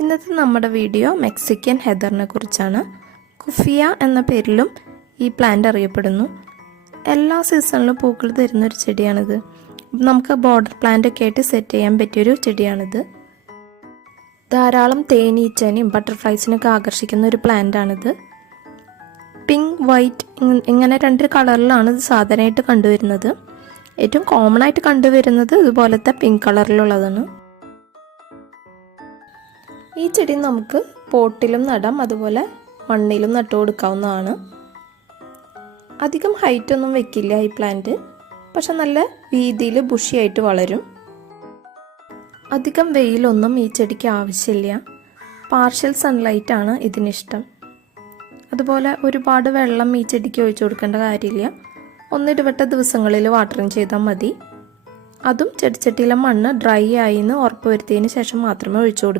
ഇന്നത്തെ നമ്മുടെ video Mexican ഹെദറിനെ കുറിച്ചാണ്. കുഫിയ എന്ന പേരിലും ഈ പ്ലാന്റ് അറിയപ്പെടുന്നു. എല്ലാ സീസണിലും പൂക്കൾ തരുന്നൊരു ചെടിയാണിത്. നമുക്ക് ബോർഡർ പ്ലാന്റ് ഒക്കെ ആയിട്ട് സെറ്റ് ചെയ്യാൻ പറ്റിയൊരു ചെടിയാണിത്. ധാരാളം തേനീച്ചനെയും ബട്ടർഫ്ലൈസിനൊക്കെ ആകർഷിക്കുന്ന ഒരു പ്ലാന്റാണിത്. പിങ്ക്, വൈറ്റ് ഇങ്ങനെ രണ്ട് കളറിലാണ് ഇത് സാധാരണയായിട്ട് കണ്ടുവരുന്നത്. ഏറ്റവും കോമൺ ആയിട്ട് കണ്ടുവരുന്നത് ഇതുപോലത്തെ പിങ്ക് കളറിലുള്ളതാണ്. ഈ ചെടി നമുക്ക് പോട്ടിലും നടാം, അതുപോലെ മണ്ണിലും നട്ടു കൊടുക്കാവുന്നതാണ്. അധികം ഹൈറ്റ് ഒന്നും വെക്കില്ല ഈ പ്ലാന്റ്, പക്ഷെ നല്ല വീതിയിൽ ബുഷിയായിട്ട് വളരും. അധികം വെയിലൊന്നും ഈ ചെടിക്ക് ആവശ്യമില്ല. പാർഷ്യൽ സൺലൈറ്റ് ആണ് ഇതിനിഷ്ടം. അതുപോലെ ഒരുപാട് വെള്ളം ഈ ചെടിക്ക് ഒഴിച്ചു കൊടുക്കേണ്ട കാര്യമില്ല. ഒന്നിടവിട്ട ദിവസങ്ങളിൽ വാട്ടറിങ് ചെയ്താൽ മതി. അതും ചെടിച്ചട്ടിയിലെ മണ്ണ് ഡ്രൈ ആയി എന്ന് ഉറപ്പ് വരുത്തിയതിന് ശേഷം മാത്രമേ ഒഴിച്ചു കൊടുക്കൂ.